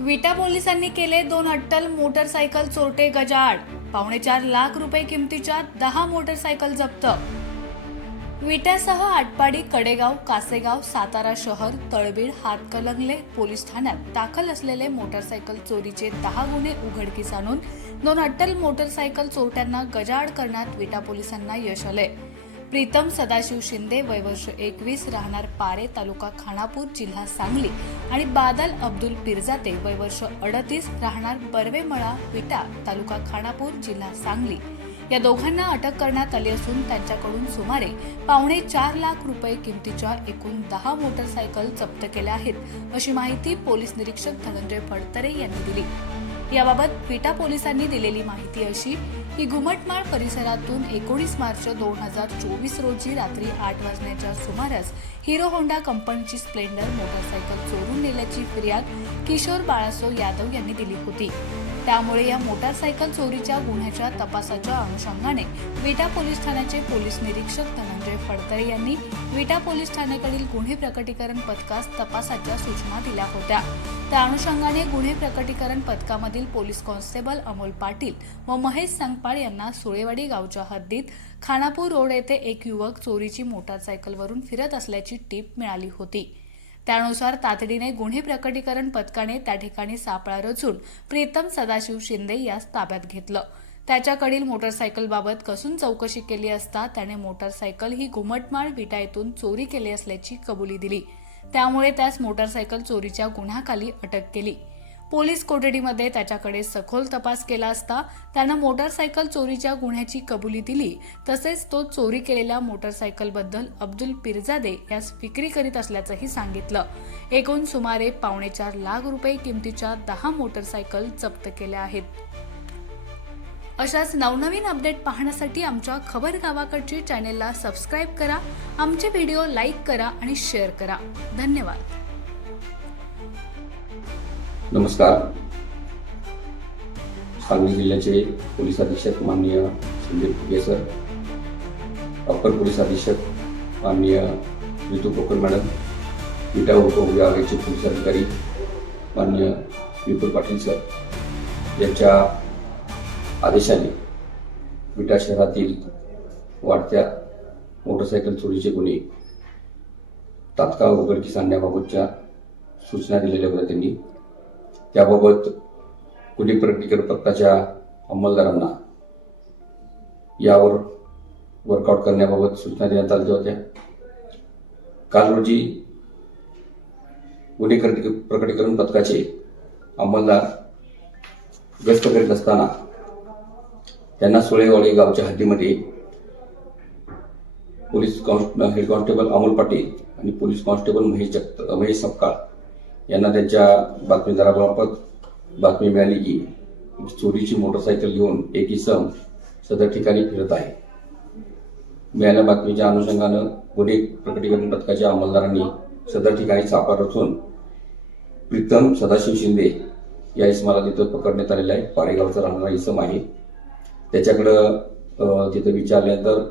विटा पोलिसांनी केले दोन अट्टल मोटरसायकल चोरटे गजाआड. पावणेचार लाख रुपये किमतीच्या दहा मोटरसायकल जप्त. विट्यासह आटपाडी कडेगाव कासेगाव सातारा शहर तळबीड हातकलंगले पोलीस ठाण्यात दाखल असलेले मोटरसायकल चोरीचे दहा गुन्हे उघडकीस आणून दोन अट्टल मोटरसायकल चोरट्यांना गजाआड करण्यात विटा पोलिसांना यश आले. प्रीतम सदाशिव शिंदे वय वर्ष एकवीस राहणार पारे तालुका खानापूर जिल्हा सांगली. आणि बादल अब्दुल पिरजाते वय वर्ष अडतीस राहणार बर्वेमळा विटा तालुका खानापूर जिल्हा सांगली. या दोघांना अटक करण्यात आली असून त्यांच्याकडून सुमारे पावणे चार लाख रुपये किमतीच्या एकूण दहा मोटरसायकल जप्त केल्या आहेत अशी माहिती पोलीस निरीक्षक धनंजय फडतरे यांनी दिली. याबाबत विटा पोलिसांनी दिलेली माहिती अशी की घुमटमाळ परिसरातून एकोणीस मार्च दोन हजार चोवीस रोजी रात्री आठ वाजण्याच्या सुमारास हिरो होंडा कंपनीची स्प्लेंडर मोटरसायकल चोरून नेल्याची फिर्याद किशोर बाळासो यादव यांनी दिली होती. त्यामुळे या मोटारसायकल चोरीच्या गुन्ह्याच्या तपासाच्या अनुषंगाने विटा पोलीस ठाण्याचे पोलीस निरीक्षक धनंजय फडतरे यांनी विटा पोलीस ठाण्याकडील गुन्हे प्रकटीकरण पथकास तपासाच्या सूचना दिल्या होत्या. त्या अनुषंगाने गुन्हे प्रकटीकरण पथकामधील पोलीस कॉन्स्टेबल अमोल पाटील व महेश संगपाळ यांना सुळेवाडी गावच्या हद्दीत खानापूर रोड येथे एक युवक चोरीची मोटारसायकलवरून फिरत असल्याची टीप मिळाली होती. त्यानुसार तातडीने गुन्हे प्रकटीकरण पथकाने त्या ठिकाणी सापळा रचून प्रीतम सदाशिव शिंदे यास ताब्यात घेतलं. त्याच्याकडील मोटरसायकलबाबत कसून चौकशी केली असता त्याने मोटरसायकल ही घुमटमाळ विटा येथून चोरी केली असल्याची कबुली दिली. त्यामुळे त्यास मोटरसायकल चोरीच्या गुन्ह्याखाली अटक केली. पोलीस कोठडीमध्ये त्याच्याकडे सखोल तपास केला असता त्यानं मोटरसायकल चोरीच्या गुन्ह्याची कबुली दिली. तसेच तो चोरी केलेल्या मोटरसायकलबद्दल अब्दुल पिरजादे यास विक्री करीत असल्याचंही सांगितलं. एकूण सुमारे पावणे चार लाख रुपये किमतीच्या दहा मोटरसायकल जप्त केल्या आहेत. अशाच नवनवीन अपडेट पाहण्यासाठी आमच्या खबर गावाकडची चॅनेलला सबस्क्राईब करा आमचे व्हिडिओ लाईक करा आणि शेअर करा. धन्यवाद. नमस्कार. सांगली जिल्ह्याचे पोलीस अधीक्षक माननीय संदीप फुगे सर अप्पर पोलीस अधीक्षक माननीय ऋतू कोकर मॅडम विटा उपविभागाचे पोलीस अधिकारी माननीय विपुल पाटील सर यांच्या आदेशाने विटा शहरातील वाढत्या मोटरसायकल चोरीचे गुन्हे तात्काळ उघडकीस आणण्याबाबतच्या सूचना दिलेल्या होत्या त्यांनी. त्याबाबत गुन्हे प्रकटीकरण पथकाच्या अंमलदारांना. यावर वर्कआउट करण्याबाबत सूचना देण्यात आल्या होत्या. काल रोजी गुन्हे प्रकटीकरण पथकाचे अंमलदार गस्त करीत असताना त्यांना सुळेवाडी गावच्या हद्दीमध्ये पोलीस कॉन्स्ट हेड कॉन्स्टेबल अमोल पाटील आणि पोलीस कॉन्स्टेबल महेश जगत महेश सपकाळ यांना त्यांच्या बातमीदारामार्फत बातमी मिळाली की चोरीची मोटरसायकल घेऊन एक इसम सदर ठिकाणी फिरत आहे. मिळाल्या बातमीच्या अनुषंगानं गुन्हे प्रकटीकरण पथकाच्या अंमलदारांनी सदर ठिकाणी छापा रचून प्रीतम सदाशिव शिंदे या इसमाला तिथं पकडण्यात आलेला आहे. पारेगावचा राहणारा इसम आहे. त्याच्याकडं तिथं विचारल्यानंतर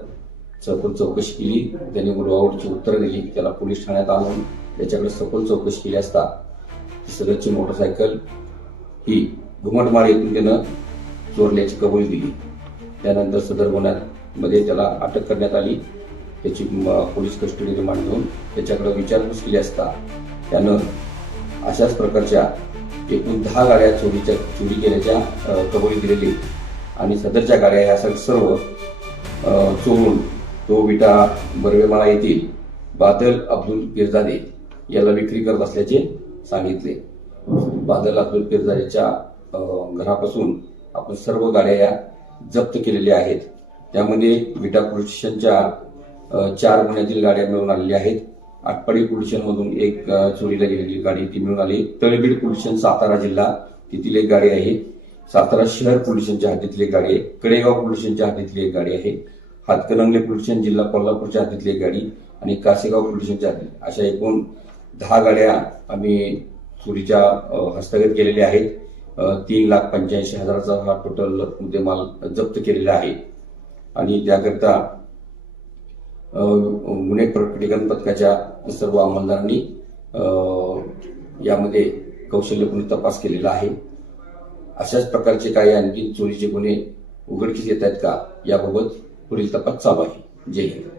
सखोल चौकशी केली. त्याने उडवाउडची उत्तरं दिली. त्याला पोलीस ठाण्यात आणून त्याच्याकडे सखोल चौकशी केली असता सदरची मोटरसायकल ही घुमटमाळ येथून त्यानं चोरल्याची कबुली दिली. त्यानंतर सदर गुन्ह्यामध्ये त्याला अटक करण्यात आली. त्याची पोलीस कस्टडी रिमांड घेऊन त्याच्याकडे विचारपूस केली असता त्यानं अशाच प्रकारच्या एकूण दहा गाड्या चोरीच्या चोरी केल्याच्या कबुली दिलेली आणि सदरच्या गाड्या ह्या सर्व चोरून तो विटा बर्वेमाळा येथील बादल अब्दुल पिरजादे याला विक्री करत असल्याचे सांगितले. बादल अब्दुल पिरजादेच्या घरापासून आपण सर्व गाड्या या जप्त केलेल्या आहेत. त्यामध्ये विटा पोलीस चार गुन्ह्यातील गाड्या मिळून आलेल्या आहेत. आटपाडी पोलीस मधून एक चोरीला गेलेली गाडी ती मिळून आली. तळबीड पोलीस सातारा जिल्हा तिथील एक गाडी आहे. सातारा शहर पोलिसांच्या हद्दीतली एक गाडी आहे. कडेगाव पोलिसांच्या हद्दीतली एक गाडी आहे. हातकणंगले पोलीस जिल्हा कोल्हापूरच्या हद्दीतली एक गाडी आणि कासेगाव पोलिसांच्या हद्दीत अशा एकूण दहा गाड्या आम्ही चोरीच्या हस्तगत केलेल्या आहेत. तीन लाख पंच्याऐंशी हजाराचा हा टोटल मुद्देमाल जप्त केलेला आहे. आणि त्याकरता गुन्हे प्रकटीकरण पथकाच्या सर्व अंमलदारांनी यामध्ये कौशल्यपूर्ण तपास केलेला आहे. अशाच प्रकारचे काही आणखी चोरीचे गुन्हे उघडकीस येत आहेत का? याबाबत पुढील तपास चालू आहे. जय हिंद.